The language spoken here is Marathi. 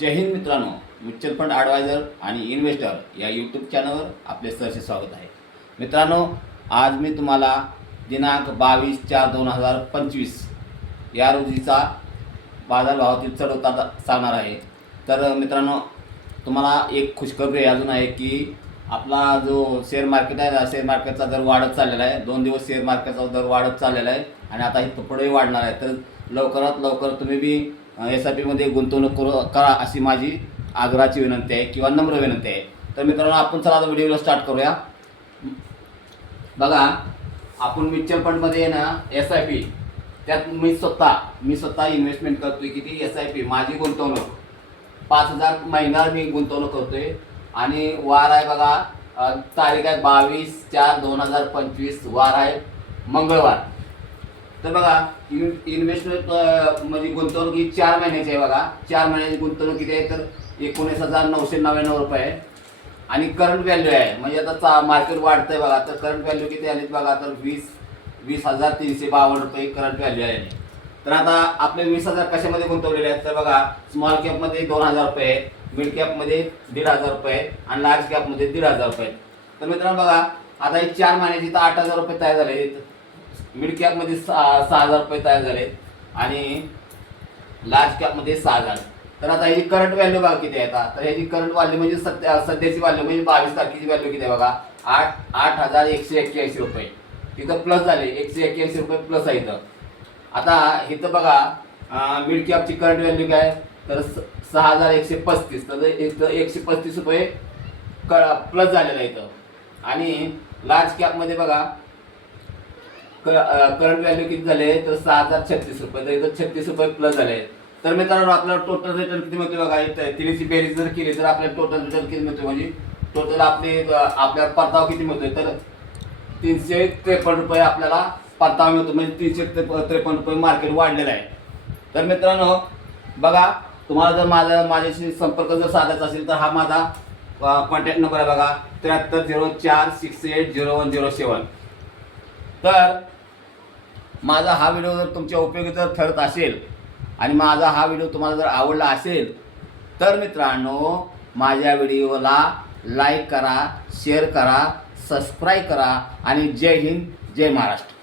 जय हिंद मित्रांनो, म्युच्युअल फंड ॲडवायझर आणि इन्व्हेस्टर या यूट्यूब चॅनलवर आपले सहर्ष स्वागत आहे. मित्रांनो, आज मी तुम्हाला दिनांक 22/4/2025 या रोजीचा बाजारभावातील चढउतार सांगणार आहे. तर मित्रांनो, तुम्हाला एक खुशखबरी अजून आहे की आपला जो शेअर मार्केट आहे ना, शेअर मार्केटचा दर वाढत चाललेला आहे. 2 दिवस शेअर मार्केटचा दर वाढत चाललेला आहे आणि आता हे पुढेही वाढणार आहे. तर लवकरात लवकर तुम्ही बी SIP मध्ये गुंतवणूक करा अशी माझी आग्रहाची विनंती आहे किंवा नम्र विनंती आहे. तर मित्रांनो, आपण चला आता व्हिडिओला स्टार्ट करूया. बघा, आपण म्युच्युअल फंडमध्ये ना SIP, त्यात मी स्वतः इन्व्हेस्टमेंट करतोय. किती SIP माझी गुंतवणूक 5,000 महिना मी गुंतवणूक करतोय आणि वार आहे बघा, तारीख आहे 22/4/2025, वार आहे मंगळवार. तर बघा, इन्व्हेस्टमेंट म्हणजे गुंतवणूक ही 4 महिन्याची आहे. बघा, 4 महिन्याची गुंतवणूक किती आहे तर 19,999 रुपये आहे आणि करंट व्हॅल्यू आहे. म्हणजे आता मार्केट वाढतंय बघा, तर करंट व्हॅल्यू किती आली बघा, तर 20,352 रुपये करंट व्हॅल्यू आहे. तर आता आपले 20,000 कशामध्ये गुंतवलेले आहेत तर बघा, स्मॉल कॅपमध्ये 2,000 रुपये, मिड कॅपमध्ये 1,500 रुपये आणि लार्ज कॅपमध्ये 1,500 रुपये. तर मित्रांनो बघा, आता हे 4 महिन्याची तर 8,000 रुपये तयार झाले. मिड कॅपमध्ये 6,000 रुपये तयार झाले आणि लार्ज कॅपमध्ये 6,000. तर आता ह्याची करंट व्हॅल्यू बघा किती आहे. आता तर ह्याची करंट व्हॅल्यू म्हणजे सध्याची व्हॅल्यू म्हणजे 22 तारखेची व्हॅल्यू किती आहे बघा, 8,181 रुपये. तिथं प्लस झाले, 181 रुपये प्लस आहे इथं. आता इथं बघा, मिड कॅपची करंट व्हॅल्यू काय तर 6,135. तर इथं 135 रुपये प्लस झालेलं आहे इथं. आणि लार्ज कॅपमध्ये बघा, करंट व्हॅल्यू किती झाले तर 6,036 रुपये. तर इथं 36 रुपये प्लस झाले. तर मित्रांनो, आपल्याला टोटल रिटर्न किती मिळते बघा, इथं तिन्हीची बेरीज जर केली तर आपल्याला टोटल रिटर्न किती मिळतो, म्हणजे टोटल आपल्याला परतावा किती मिळतोय तर 353 रुपये आपल्याला परतावा मिळतो. म्हणजे 353 रुपये मार्केट वाढलेलं आहे. तर मित्रांनो बघा, तुम्हाला जर माझ्याशी संपर्क जर साधायचा असेल तर हा माझा कॉन्टॅक्ट नंबर आहे बघा, 7304680107. तर माझा हा व्हिडिओ जर तुमच्या उपयोगी जर ठरत असेल आणि माझा हा व्हिडिओ तुम्हाला जर आवडला असेल तर मित्रांनो, माझ्या व्हिडिओला लाईक करा, शेअर करा, सबस्क्राईब करा आणि जय हिंद, जय महाराष्ट्र.